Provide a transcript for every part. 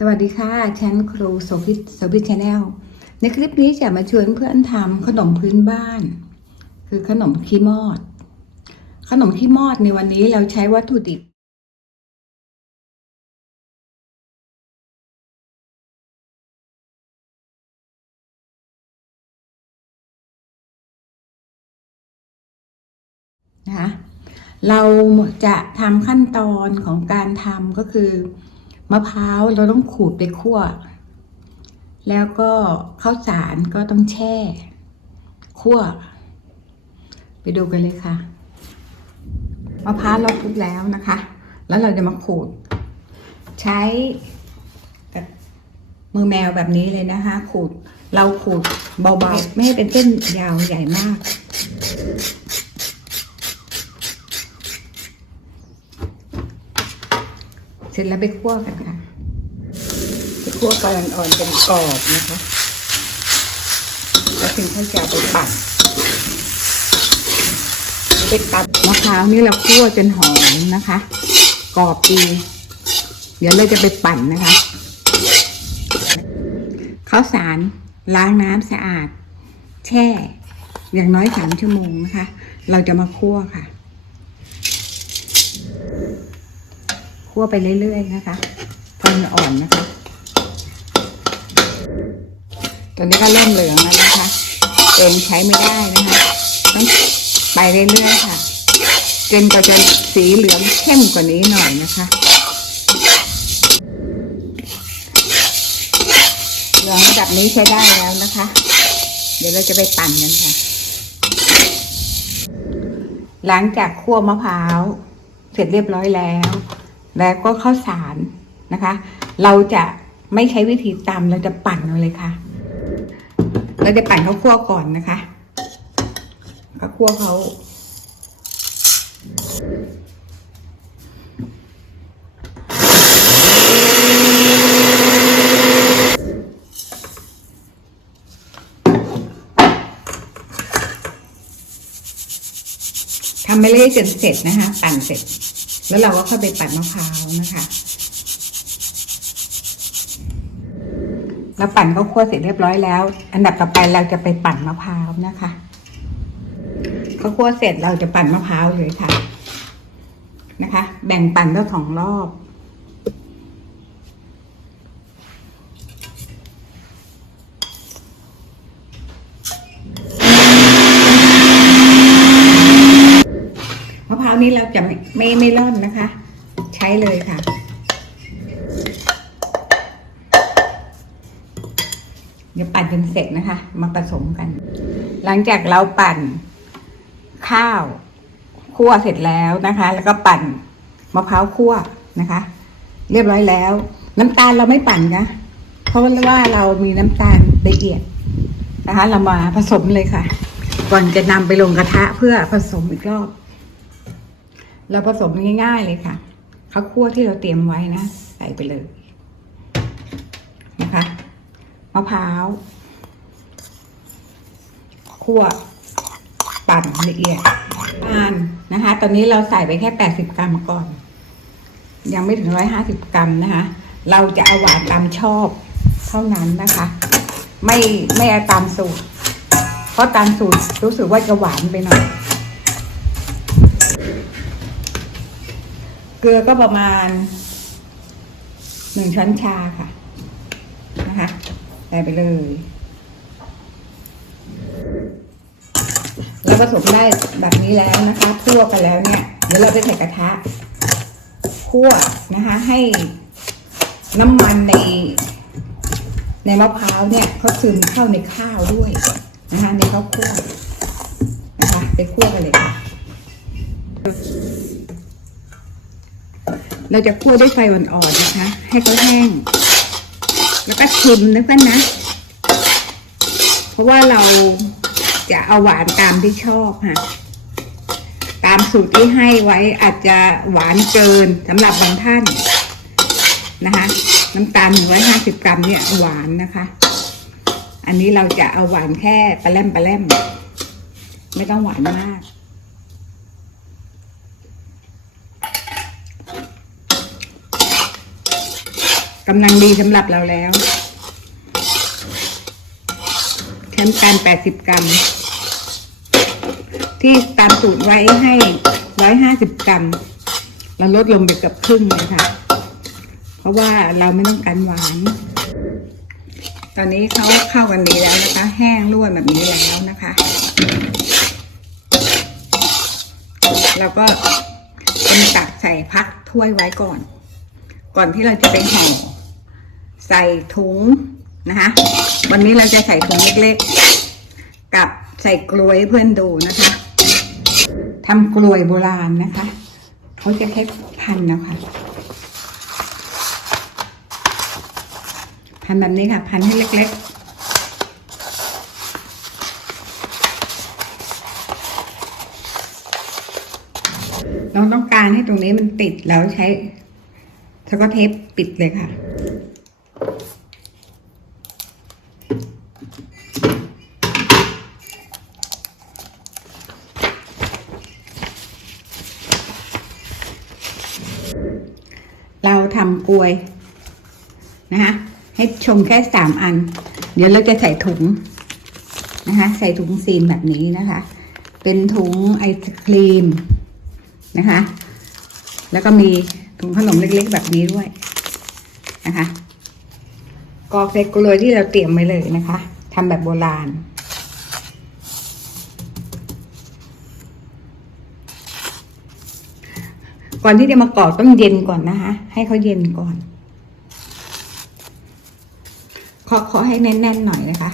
สวัสดีค่ะฉันครูโสภิตโสภิตชาแนลในคลิปนี้จะมาชวนเพื่อนทำขนมพื้นบ้าน คือขนมขี้มอด ขนมขี้มอดในวันนี้เราใช้วัตถุดิบ นะคะ เราจะทำขั้นตอนของการทำก็คือ มะพร้าวเราต้องขูดไปคั่ว แล้วก็ข้าวสารก็ต้องแช่ คั่ว ไปดูกันเลยค่ะ มะพร้าวเราคลุกแล้วนะคะ แล้วเราจะมาขูด ใช้มือแมวแบบนี้เลยนะคะ ขูด เราขูดเบาๆ ไม่ให้เป็นเส้นยาวใหญ่มาก เส ร็จแล้วไปคั่วกันค่ะไปคั่วไฟอ่อนๆจนกรอบนะคะ แล้วถึงค่อยจะเอาไปปั่นไปตัดมะพร้าวนี่เราคั่วจนหอมนะคะ กรอบดี เดี๋ยวเราจะไปปั่นนะคะข้าวสารล้างน้ำสะอาด แช่ อย่างน้อยสามชั่วโมงนะคะ เราจะมาคั่วค่ะ คั่วไปเรื่อยๆนะคะไฟอ่อนนะคะ ตัวนี้ก็เริ่มเหลืองแล้วนะคะเองใช้ไม่ได้นะคะ ต้องไปเรื่อยๆค่ะจนกว่าจะสีเหลืองเข้มกว่านี้หน่อยนะคะเหลืองระดับนี้ใช้ได้แล้วนะคะ เดี๋ยวเราจะไปปั่นกันค่ะ หลังจากคั่วมะพร้าว เสร็จเรียบร้อยแล้ว แล้วก็ข้าวสารนะคะ เราจะไม่ใช้วิธีตำเราจะปั่นเอาเลยค่ะ เราจะปั่นข้าวคั่วก่อนนะคะข้าวคั่วเขาทำไปเรื่อยๆจนเสร็จนะคะ ปั่นเสร็จ แล้วเราก็ค่อยไปปั่นมะพร้าวนะคะเราปั่นข้าวคั่วเสร็จเรียบร้อยแล้ว อันดับต่อไปเราจะไปปั่นมะพร้าวนะคะข้าวคั่วเสร็จเราจะปั่นมะพร้าวเลยค่ะ นะคะ แบ่งปั่นก็สองรอบ มะพร้าว นี้เราจะไม่ไม่ไม่ร่อนนะคะ ใช้เลยค่ะ เดี๋ยวปั่นจนเสร็จนะคะ มาผสมกัน หลังจากเราปั่นข้าวคั่วเสร็จแล้วนะคะ แล้วก็ปั่นมะพร้าวคั่วนะคะ เรียบร้อยแล้ว น้ำตาลเราไม่ปั่นนะเพราะว่าเรามีน้ำตาลละเอียดนะคะ เรามาผสมเลยค่ะ ก่อนจะนำไปลงกระทะเพื่อผสมอีกรอบ เราผสมง่ายๆเลยค่ะข้าวคั่วที่เราเตรียมไว้นะ ใส่ไปเลยนะคะมะพร้าวคั่วปั่นละเอียดทานนะคะ ตอนนี้เราใส่ไปแค่แปดสิบกรัมก่อน ยังไม่ถึงร้อยห้าสิบกรัมนะคะ เราจะเอาหวานตามชอบเท่านั้นนะคะ ไม่ไม่เอาตามสูตร เพราะตามสูตรรู้สึกว่าจะหวานไปหน่อย เกลือก็ประมาณหนึ่งช้อนชาค่ะ นะคะใส่ไปเลย แล้วผสมได้แบบนี้แล้วนะคะคั่วกันแล้วเนี่ยเดี๋ยวเราไปใส่กระทะคั่วนะคะ ให้น้ำมันใน ในมะพร้าวเนี่ยเขาซึมเข้าในข้าวด้วยนะคะในข้าวคั่วนะคะไปคั่วกันเลยค่ะ เราจะคั่วด้วยไฟอ่อนๆนะคะ ให้เขาแห้ง แล้วก็ชิมนะเพื่อนนะ เพราะว่าเราจะเอาหวานตามที่ชอบค่ะตามสูตรที่ให้ไว้อาจจะหวานเกินสำหรับบางท่านนะคะ น้ำตาลหนึ่งร้อยห้าสิบกรัมเนี่ยหวานนะคะ อันนี้เราจะเอาหวานแค่ปลาแรมปลาแรมไม่ต้องหวานมาก กำลังดีสำหรับเราแล้วแค่การแปดสิบกรัม ที่ตามสูตรไว้ให้ร้อยห้าสิบกรัม เราลดลงไปเกับครึ่งเลยค่ะ เพราะว่าเราไม่ต้องการหวาน ตอนนี้เขาเข้ากันดีแล้วนะคะ แห้งร่วนแบบนี้แล้วนะคะ เราก็เป็นตักใส่พักถ้วยไว้ก่อน ก่อนที่เราจะไปห่อ ใส่ถุงนะคะ วันนี้เราจะใส่ถุงเล็กๆ กับใส่กลวยเพื่อนดูนะคะทำกลวยโบราณนะคะเขาจะใช้พันนะคะพันแบบนี้ค่ะ พันให้เล็กๆเราต้องการให้ตรงนี้มันติดแล้วใช้สกอตเทปปิดเลยค่ะ ทำกลวยนะคะให้ชมแค่สามอัน เดี๋ยวเราจะใส่ถุงนะคะใส่ถุงซีนแบบนี้นะคะ เป็นถุงไอศครีมนะคะ แล้วก็มีถุงขนมเล็กๆแบบนี้ด้วยนะคะกรอกใส่กลวยที่เราเตรียมไว้เลยนะคะทำแบบโบราณ ก่อนที่จะมากรอกต้องเย็นก่อนนะคะ ให้เขาเย็นก่อนขอขอให้แน่นๆหน่อยนะคะ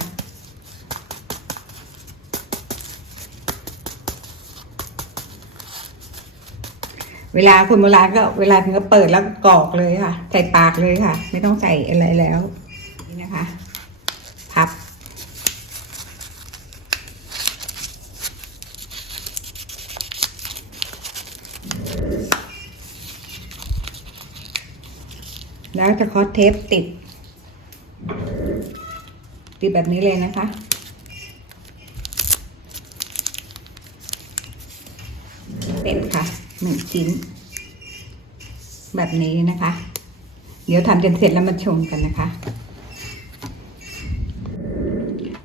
เวลาคนโบราณก็เวลาถึงก็เปิดแล้วกรอกเลยค่ะ ใส่ปากเลยค่ะ ไม่ต้องใส่อะไรแล้วนี่นะคะ พับ แล้วจะคอสเทปติด ติดแบบนี้เลยนะคะเต็มค่ะหนึ่งชิ้น แบบนี้นะคะ เดี๋ยวทำจนเสร็จแล้วมาชมกันนะคะ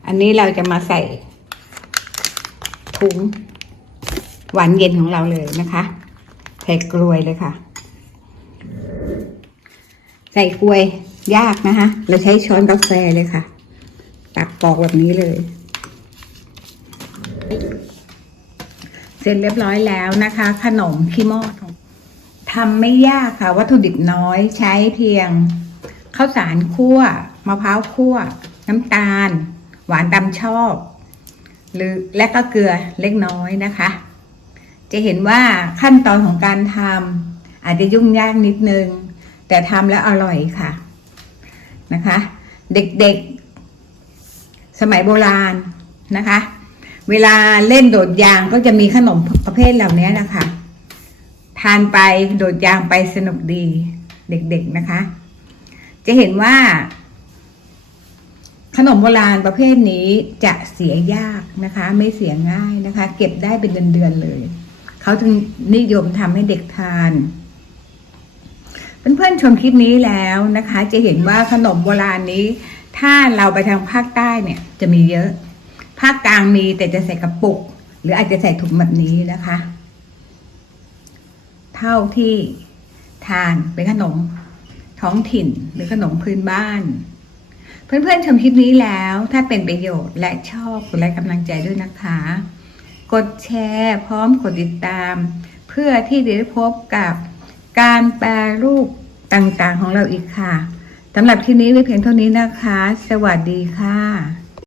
อันนี้เราจะมาใส่ถุงหวานเย็นของเราเลยนะคะใส่กลวยเลยค่ะ ใส่กลวยยากนะคะ เราใช้ช้อนกาแฟเลยค่ะ ตักปอกแบบนี้เลย เสร็จเรียบร้อยแล้วนะคะ ขนมขี้มอดทำไม่ยากค่ะ วัตถุดิบน้อยใช้เพียงข้าวสารคั่วมะพร้าวคั่ว น้ำตาล หวานตามชอบ หรือและก็เกลือเล็กน้อยนะคะ จะเห็นว่าขั้นตอนของการทำอาจจะยุ่งยากนิดนึง แต่ทำแล้วอร่อยค่ะนะคะ เด็กๆ สมัยโบราณนะคะ เวลาเล่นโดดยางก็จะมีขนมประเภทเหล่านี้นะคะทานไปโดดยางไปสนุกดีเด็กๆนะคะ จะเห็นว่า ขนมโบราณประเภทนี้จะเสียยากนะคะ ไม่เสียง่ายนะคะ เก็บได้เป็นเดือนๆเลย เขาถึงนิยมทำให้เด็กทาน เพื่อนๆชมคลิปนี้แล้วนะคะ จะเห็นว่าขนมโบราณนี้ ถ้าเราไปทางภาคใต้เนี่ยจะมีเยอะ ภาคกลางมีแต่จะใส่กระปุก หรืออาจจะใส่ถุงแบบนี้นะคะ เท่าที่ทานเป็นขนมท้องถิ่นหรือขนมพื้นบ้าน เพื่อนๆชมคลิปนี้แล้ว ถ้าเป็นประโยชน์และชอบกดไลค์กำลังใจด้วยนะคะ กดแชร์ พร้อมกดติดตาม เพื่อที่จะได้พบกับ การแปลรูปต่างๆของเราอีกค่ะสำหรับที่นี้ไว้เพียงเท่านี้นะคะ สวัสดีค่ะ